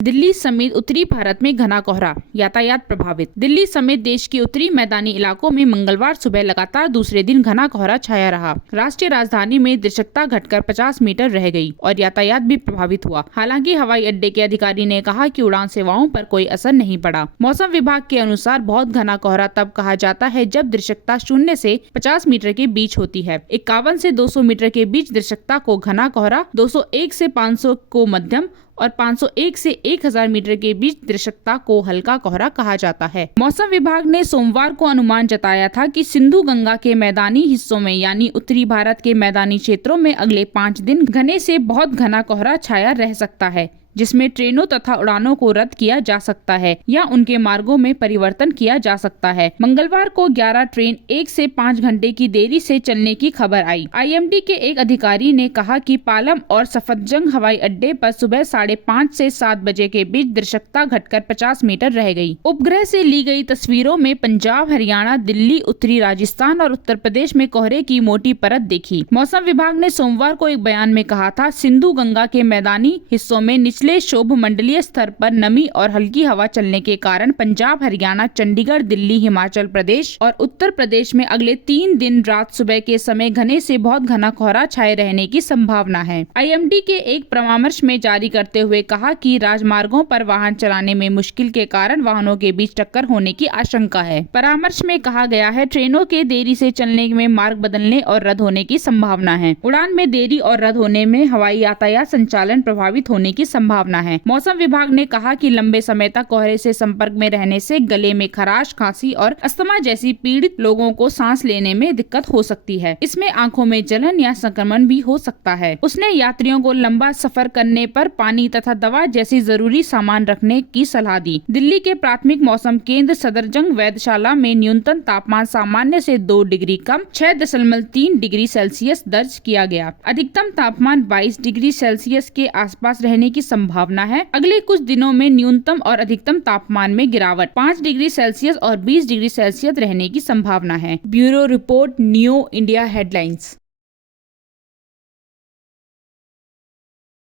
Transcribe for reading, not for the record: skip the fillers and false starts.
दिल्ली समेत उत्तरी भारत में घना कोहरा, यातायात प्रभावित। दिल्ली समेत देश के उत्तरी मैदानी इलाकों में मंगलवार सुबह लगातार दूसरे दिन घना कोहरा छाया रहा। राष्ट्रीय राजधानी में दृश्यता घटकर 50 मीटर रह गई और यातायात भी प्रभावित हुआ। हालांकि हवाई अड्डे के अधिकारी ने कहा कि उड़ान सेवाओं पर कोई असर नहीं पड़ा। मौसम विभाग के अनुसार बहुत घना कोहरा तब कहा जाता है जब दृश्यता 0 से 50 मीटर के बीच होती है। 51 से 200 मीटर के बीच दृश्यता को घना कोहरा, 201 से 500 को मध्यम और 501 से 1000 मीटर के बीच दृश्यता को हल्का कोहरा कहा जाता है। मौसम विभाग ने सोमवार को अनुमान जताया था कि सिंधु गंगा के मैदानी हिस्सों में यानी उत्तरी भारत के मैदानी क्षेत्रों में अगले 5 दिन घने से बहुत घना कोहरा छाया रह सकता है, जिसमें ट्रेनों तथा उड़ानों को रद्द किया जा सकता है या उनके मार्गों में परिवर्तन किया जा सकता है। मंगलवार को 11 ट्रेन 1 से 5 घंटे की देरी से चलने की खबर आई। आईएमडी के एक अधिकारी ने कहा कि पालम और सफदरजंग हवाई अड्डे पर सुबह 5:30 से 7 बजे के बीच दृश्यता घटकर 50 मीटर रह गई। उपग्रह से ली गई तस्वीरों में पंजाब, हरियाणा, दिल्ली, उत्तरी राजस्थान और उत्तर प्रदेश में कोहरे की मोटी परत देखी। मौसम विभाग ने सोमवार को एक बयान में कहा था, सिंधु गंगा के मैदानी हिस्सों में निचले शोभ मंडलीय स्तर पर नमी और हल्की हवा चलने के कारण पंजाब, हरियाणा, चंडीगढ़, दिल्ली, हिमाचल प्रदेश और उत्तर प्रदेश में अगले 3 दिन रात सुबह के समय घने से बहुत घना कोहरा छाए रहने की संभावना है। आईएमडी के एक परामर्श में जारी करते हुए कहा कि राजमार्गों पर वाहन चलाने में मुश्किल के कारण वाहनों के बीच टक्कर होने की आशंका है। परामर्श में कहा गया है, ट्रेनों के देरी से चलने में मार्ग बदलने और रद्द होने की संभावना है। उड़ान में देरी और रद्द होने में हवाई यातायात संचालन प्रभावित होने की संभावना है। मौसम विभाग ने कहा कि लंबे समय तक कोहरे से संपर्क में रहने से गले में खराश, खांसी और अस्थमा जैसी पीड़ित लोगों को सांस लेने में दिक्कत हो सकती है। इसमें आंखों में जलन या संक्रमण भी हो सकता है। उसने यात्रियों को लंबा सफर करने पर पानी तथा दवा जैसी जरूरी सामान रखने की सलाह दी। दिल्ली के प्राथमिक मौसम केंद्र सफदरजंग वेधशाला में न्यूनतम तापमान सामान्य से 2 डिग्री कम 6.3 डिग्री सेल्सियस दर्ज किया गया। अधिकतम तापमान 22 डिग्री सेल्सियस के आसपास रहने की संभावना है। अगले कुछ दिनों में न्यूनतम और अधिकतम तापमान में गिरावट 5 डिग्री सेल्सियस और 20 डिग्री सेल्सियस रहने की संभावना है। Bureau report, new India headlines.